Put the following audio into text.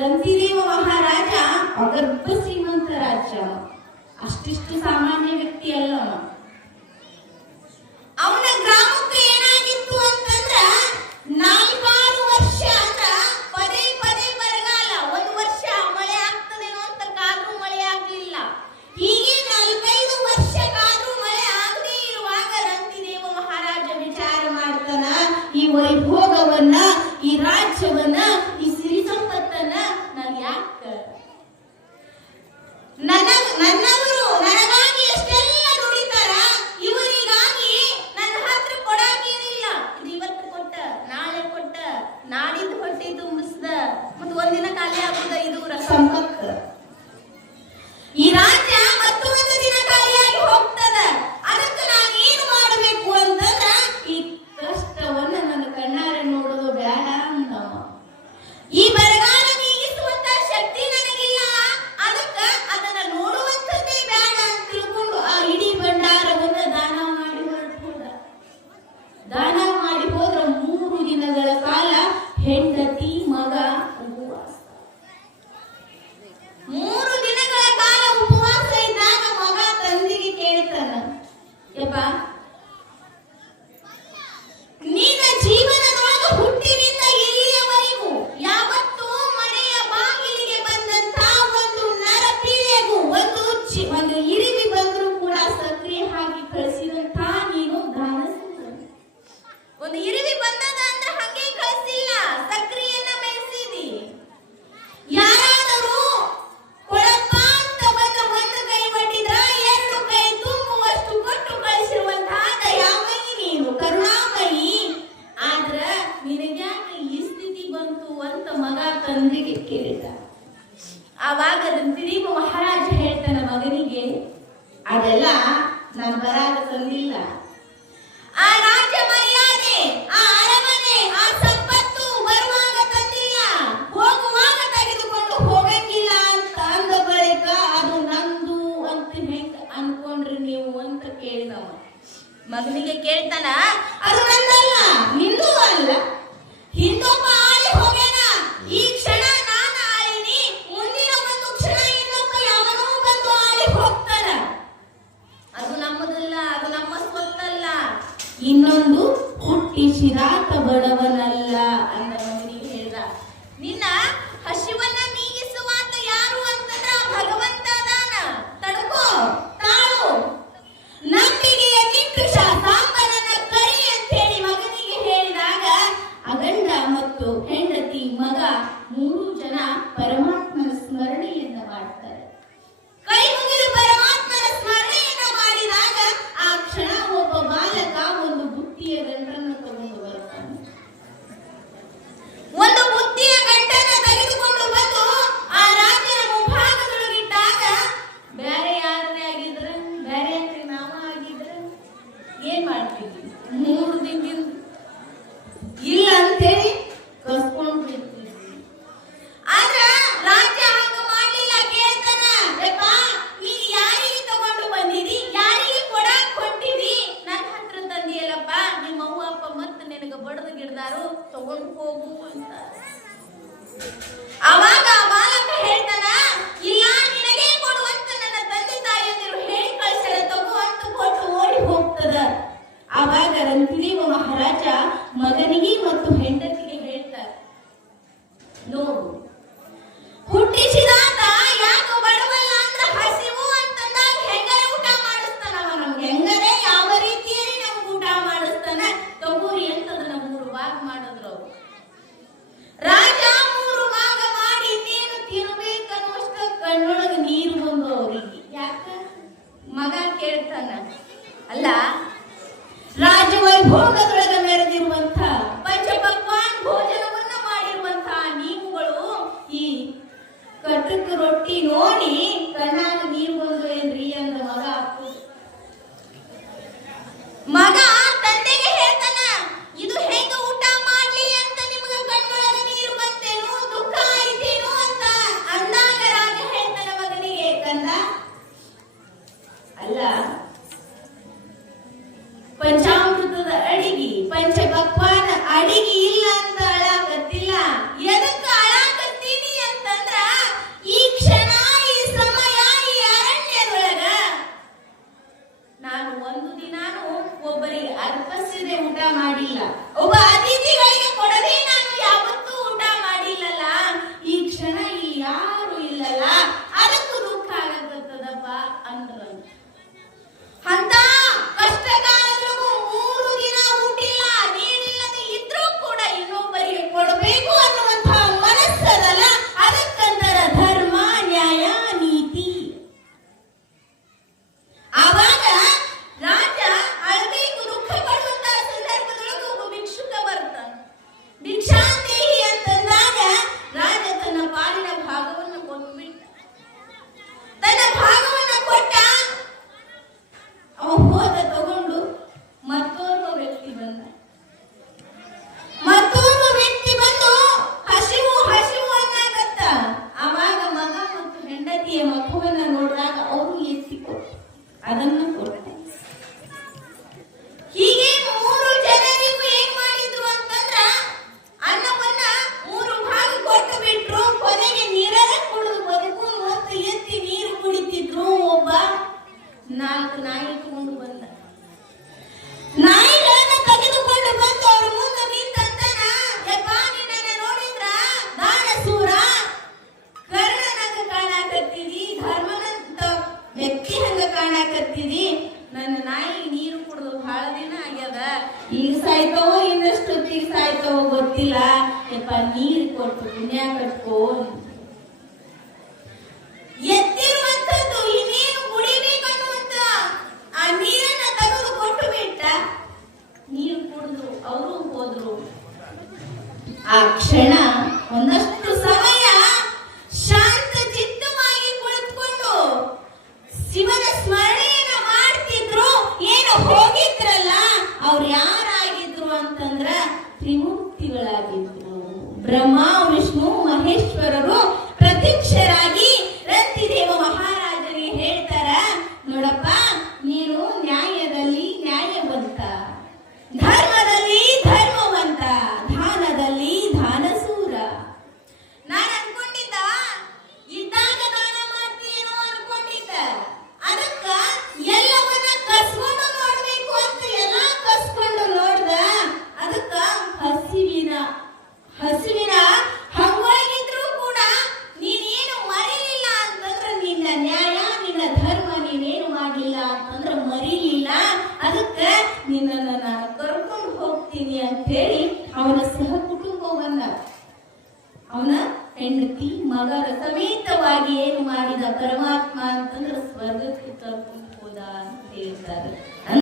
ರಂತಿದೇವ ಮಹಾರಾಜ ಅಗರ್ಭ ಶ್ರೀಮಂತ ರಾಜ. ಅಷ್ಟಿಷ್ಟು ಸಾಮಾನ್ಯ ವ್ಯಕ್ತಿ ಅಲ್ಲ ಆವಾಗ ಶ್ರೀ ಮಹಾರಾಜ ಹೇಳ್ತಾನೆ ಮಗನಿಗೆ, ಅದೆಲ್ಲ ನಾನು ಬರಾಗ ತಂದಿಲ್ಲ. ಆ ರಾಜ ಮರ್ಯಾದೆ, ಆ ಅರಮನೆ, ಆ ಸಂಪತ್ತು ಬರುವಾಗ ತಂದಿಲ್ಲ. ಹೋಗುವಾಗ ತೆಗೆದುಕೊಂಡು ಹೋಗಂಗಿಲ್ಲ ಅಂತ ಅಂದ ಬಳಿಕ ಅದು ನಂದು ಅಂತ ಹೆಂಗ ಅನ್ಕೊಂಡ್ರಿ ನೀವು ಅಂತ ಕೇಳಿದವ. ಮಗನಿಗೆ ಕೇಳ್ತಾನ, ಅದು ನಂದಲ್ಲ ಇಶಿರಾತ ಬಡವನಲ್ಲ ಅನ್ನ 我不会开 ಇರ್ತಾನ ಅಲ್ಲ ರಾಜವೈಭೋಗದೊಳಗ ಮೆರೆದಿರುವಂತಹ ಪಂಚಭಗವಾನ್ ಭೋಜನವನ್ನ ಮಾಡಿರುವಂತಹ ನೀವುಗಳು ಈ ಕಟಕ್ ರೊಟ್ಟಿ ನೋಡಿ ಕಣ್ಣಾಗ ನೀರು ಬಂದು ಅಪ್ಪನ ಅಡಿಗೆ ಇಲ್ಲ ಅಂತ ಅಳಾಕತ್ತಿಲ್ಲ ಎದಕ್ಕ ಅಳಾಕತ್ತೀನಿ ಅಂತಂದ್ರ, ಈ ಕ್ಷಣ, ಈ ಸಮಯ, ಈ ಅರಣ್ಯದೊಳಗ ನಾನು ಒಂದು ದಿನಾನು ಒಬ್ಬರಿಗೆ ಅರ್ಪಿಸದೆ ಊಟ ಮಾಡಿಲ್ಲ. ಒಬ್ಬ ಅತಿಥಿ ಹೋದ ತಗೊಂಡು ಮತ್ತೊಬ್ಬ ವ್ಯಕ್ತಿ ಬಂದ. ಮತ್ತೊಬ್ಬ ವ್ಯಕ್ತಿ ಬಂದು ಹಸಿವು ಹಸಿವು ಅನ್ನಾಗತ್ತ ಆವಾಗ ಮಗ ಮತ್ತು ಹೆಂಡತಿಯ ಮಗುವನ್ನ ನೋಡಿದಾಗ ಅವರು ಎತ್ತಿಕೊಟ್ಟು ಅದನ್ನು ಕೊಡ್ತಾರೆ ತೆಗೆದುಕೊಂಡು ಬಂದ. ನಾಯಿಗಳನ್ನು ತೆಗೆದುಕೊಂಡು ಬಂದು ಅವ್ರ ಮುಂದೆ ನಿಂತಂತನ ಯಪ್ಪ ನೋಡಿದ್ರ? ಬಾಳ ಸೂರ. ಕರ್ಣನಂಗ ಕಾಣಾಕತ್ತಿದಿ, ಧರ್ಮನಂತ ವ್ಯಕ್ತಿ ಹಂಗ ಕಾಣಾಕತ್ತಿದಿ. ನನ್ನ ನಾಯಿ ನೀರು ಕುಡಿದು ಬಹಳ ದಿನ ಆಗ್ಯದ. ಈಗ ಸಾಯ್ತವೋ ಇನ್ನಷ್ಟು ಸಾಯ್ತವೋ ಗೊತ್ತಿಲ್ಲ. ಯಪ್ಪ ನೀರು ಕೊಟ್ಟು ಪುಣ್ಯ ಕಟ್ಕೋ ಅಂತ. ಆ ಕ್ಷಣ ಒಂದಷ್ಟು ಸಮಯ ಶಾಂತ ಚಿತ್ತವಾಗಿ ಕುಳಿತುಕೊಂಡು ಶಿವನ ಸ್ಮರಣೆಯನ್ನ ಮಾಡ್ತಿದ್ರು, ಏನು ಹೋಗಿದ್ರಲ್ಲ, ಅವ್ರು ಯಾರಾಗಿದ್ರು ಅಂತಂದ್ರ ತ್ರಿಮೂರ್ತಿಗಳಾಗಿದ್ರು. ಬ್ರಹ್ಮ ನಿನ್ನನ್ನ ನಾನು ಕರ್ಕೊಂಡು ಹೋಗ್ತೀನಿ ಅಂತ ಹೇಳಿ ಅವನ ಸಹ ಕುಟುಂಬವನ್ನ, ಅವನ ಹೆಂಡತಿ ಮಗರ ಸಮೇತವಾಗಿ ಏನು ಮಾಡಿದ ಪರಮಾತ್ಮ ಅಂತಂದ್ರೆ ಸ್ವರ್ಗಕ್ಕೆ ಕರ್ಕೊಂಡು ಹೋದ ಅಂತ ಹೇಳ್ತಾರೆ.